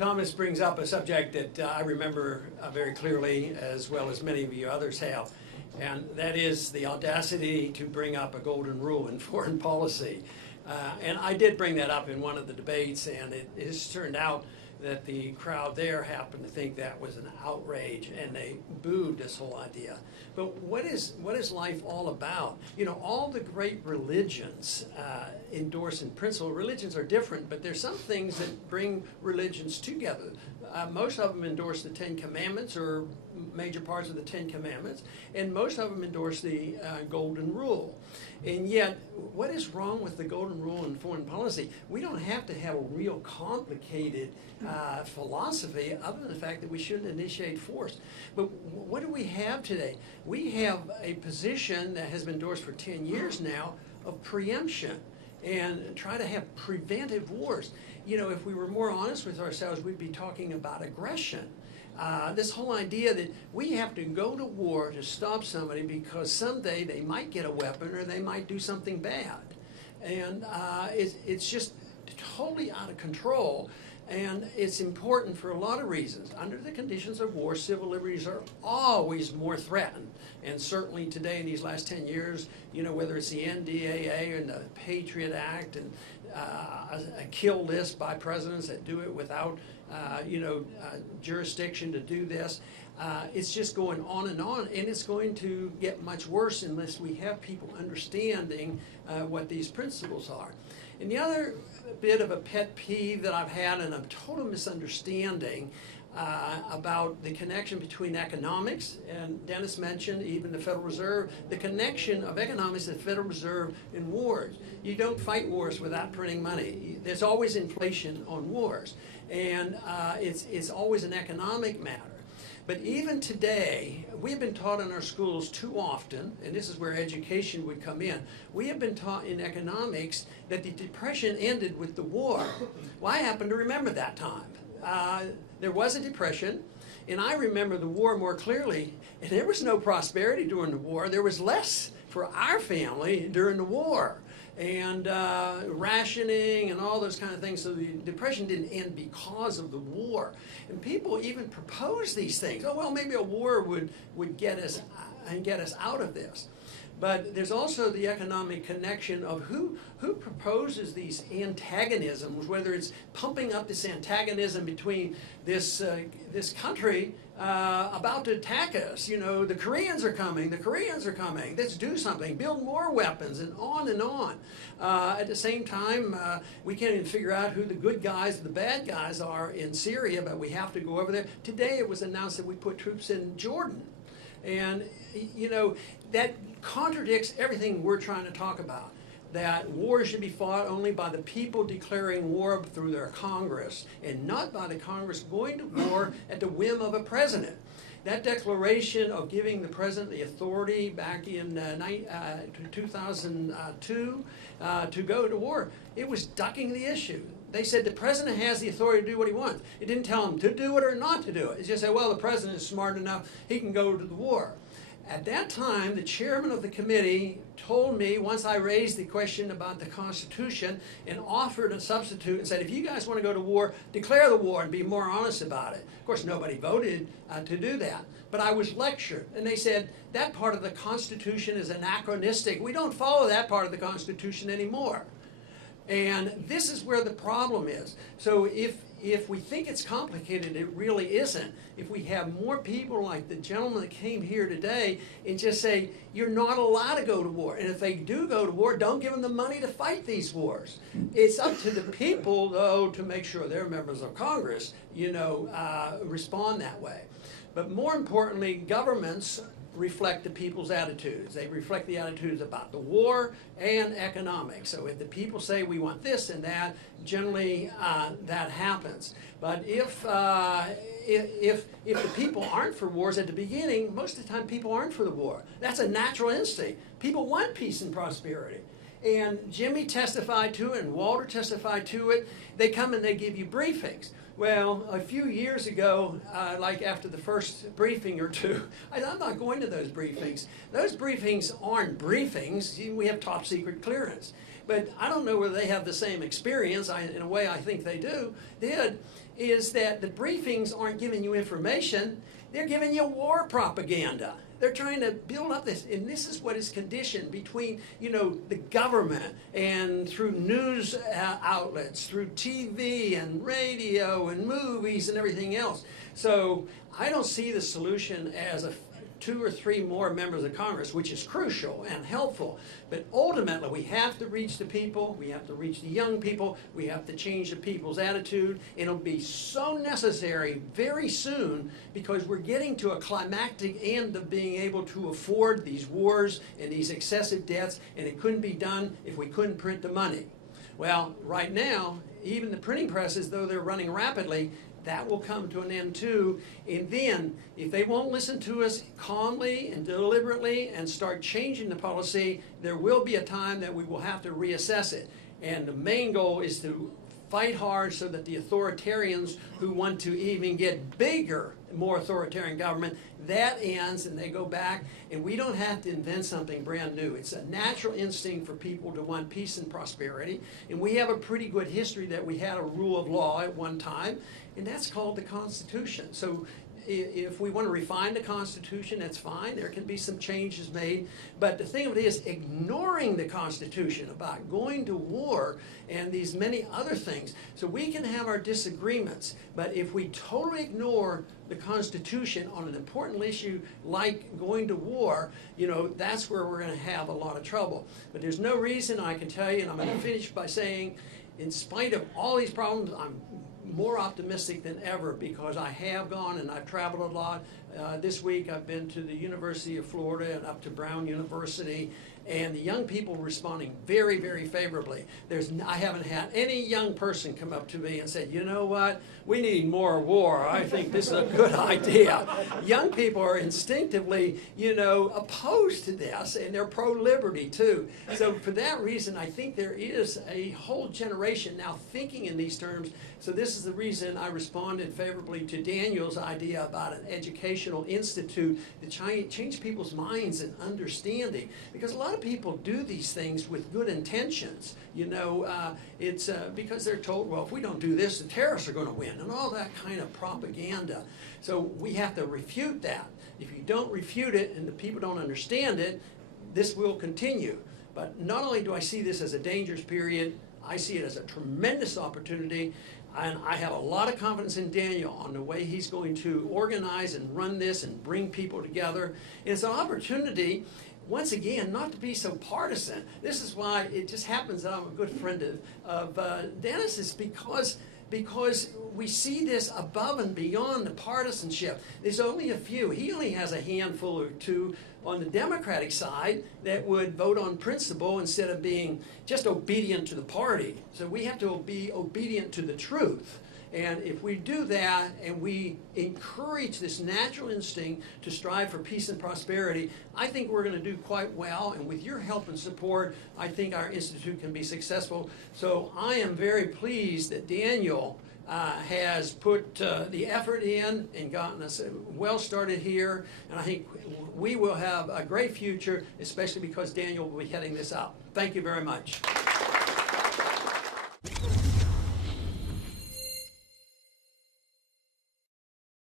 Thomas brings up a subject that I remember very clearly, as well as many of you others have, and that is the audacity to bring up a golden rule in foreign policy. And I did bring that up in one of the debates, and it has turned out that the crowd there happened to think that was an outrage, and they booed this whole idea. But what is life all about? You know, all the great religions endorse in principle. Religions are different, but there's some things that bring religions together. Most of them endorse the Ten Commandments, or major parts of the Ten Commandments, and most of them endorse the Golden Rule. And yet, what is wrong with the Golden Rule in foreign policy? We don't have to have a real complicated philosophy, other than the fact that we shouldn't initiate force. But what do we have today? We have a position that has been endorsed for 10 years now of preemption, and try to have preventive wars. You know, if we were more honest with ourselves, we'd be talking about aggression. This whole idea that we have to go to war to stop somebody because someday they might get a weapon or they might do something bad. And it's just totally out of control. And it's important for a lot of reasons. Under the conditions of war, civil liberties are always more threatened. And certainly today, in these last 10 years, you know, whether it's the NDAA and the Patriot Act and a kill list by presidents that do it without, jurisdiction to do this, it's just going on, and it's going to get much worse unless we have people understanding what these principles are. And the other bit of a pet peeve that I've had, and a total misunderstanding about the connection between economics, and Dennis mentioned even the Federal Reserve, the connection of economics and the Federal Reserve in wars. You don't fight wars without printing money. There's always inflation on wars, and it's always an economic matter. But even today, we have been taught in our schools too often, and this is where education would come in, we have been taught in economics that the Depression ended with the war. Well, I happen to remember that time. There was a Depression, and I remember the war more clearly, and there was no prosperity during the war. There was less for our family during the war, and rationing and all those kind of things. So the Depression didn't end because of the war. And people even propose these things. Oh, well, maybe a war would get us out of this. But there's also the economic connection of who proposes these antagonisms, whether it's pumping up this antagonism between this country about to attack us. You know, the Koreans are coming, let's do something, build more weapons, and on and on. At the same time, we can't even figure out who the good guys and the bad guys are in Syria, but we have to go over there. Today it was announced that we put troops in Jordan. And, you know, that contradicts everything we're trying to talk about. That war should be fought only by the people declaring war through their Congress, and not by the Congress going to war at the whim of a president. That declaration of giving the president the authority back in 2002 to go to war, it was ducking the issue. They said the president has the authority to do what he wants. It didn't tell him to do it or not to do it. It just said, well, the president is smart enough, he can go to the war. At that time, the chairman of the committee told me, once I raised the question about the Constitution, and offered a substitute and said, if you guys want to go to war, declare the war and be more honest about it. Of course, nobody voted to do that. But I was lectured, and they said, that part of the Constitution is anachronistic. We don't follow that part of the Constitution anymore. And this is where the problem is. So if we think it's complicated, it really isn't. If we have more people like the gentleman that came here today and just say, you're not allowed to go to war. And if they do go to war, don't give them the money to fight these wars. It's up to the people, though, to make sure their members of Congress, respond that way. But more importantly, governments reflect the people's attitudes. They reflect the attitudes about the war and economics. So if the people say we want this and that, generally that happens. But if the people aren't for wars at the beginning, most of the time people aren't for the war. That's a natural instinct. People want peace and prosperity. And Jimmy testified to it, and Walter testified to it. They come and they give you briefings. Well, a few years ago, like after the first briefing or two, I'm not going to those briefings. Those briefings aren't briefings. We have top secret clearance. But I don't know whether they have the same experience. In a way, I think they do. is that the briefings aren't giving you information, they're giving you war propaganda. They're trying to build up this, and this is what is conditioned between, you know, the government and through news outlets, through TV and radio and movies and everything else. So I don't see the solution as 2 or 3 more members of Congress, which is crucial and helpful. But ultimately, we have to reach the people, we have to reach the young people, we have to change the people's attitude. And it'll be so necessary very soon because we're getting to a climactic end of being able to afford these wars and these excessive debts, and it couldn't be done if we couldn't print the money. Well, right now, even the printing presses, though they're running rapidly, that will come to an end too. And then, if they won't listen to us calmly and deliberately and start changing the policy, there will be a time that we will have to reassess it. And the main goal is to fight hard so that the authoritarians who want to even get bigger, more authoritarian government, that ends and they go back, and we don't have to invent something brand new. It's a natural instinct for people to want peace and prosperity, and we have a pretty good history that we had a rule of law at one time, and that's called the Constitution. So if we want to refine the Constitution, that's fine. There can be some changes made. But the thing of it is, ignoring the Constitution about going to war and these many other things. So we can have our disagreements, but if we totally ignore the Constitution on an important issue like going to war, you know, that's where we're going to have a lot of trouble. But there's no reason, I can tell you, and I'm going to finish by saying, in spite of all these problems, I'm more optimistic than ever because I have gone and I've traveled a lot. This week I've been to the University of Florida and up to Brown University, and the young people are responding very, very favorably. I haven't had any young person come up to me and said, you know what, we need more war. I think this is a good idea. Young people are instinctively, you know, opposed to this, and they're pro-liberty too. So for that reason, I think there is a whole generation now thinking in these terms. So this is the reason I responded favorably to Daniel's idea about an educational institute to change people's minds and understanding. Because a lot of people do these things with good intentions. You know, it's because they're told, well, if we don't do this, the terrorists are going to win, and all that kind of propaganda. So we have to refute that. If you don't refute it and the people don't understand it, this will continue. But not only do I see this as a dangerous period, I see it as a tremendous opportunity. And I have a lot of confidence in Daniel on the way he's going to organize and run this and bring people together. And it's an opportunity, once again, not to be so partisan. This is why it just happens that I'm a good friend of Dennis, is because we see this above and beyond the partisanship. There's only a few. He only has a handful or two on the Democratic side that would vote on principle instead of being just obedient to the party. So we have to be obedient to the truth. And if we do that and we encourage this natural instinct to strive for peace and prosperity, I think we're going to do quite well. And with your help and support, I think our institute can be successful. So I am very pleased that Daniel has put the effort in and gotten us well started here. And I think we will have a great future, especially because Daniel will be heading this up. Thank you very much.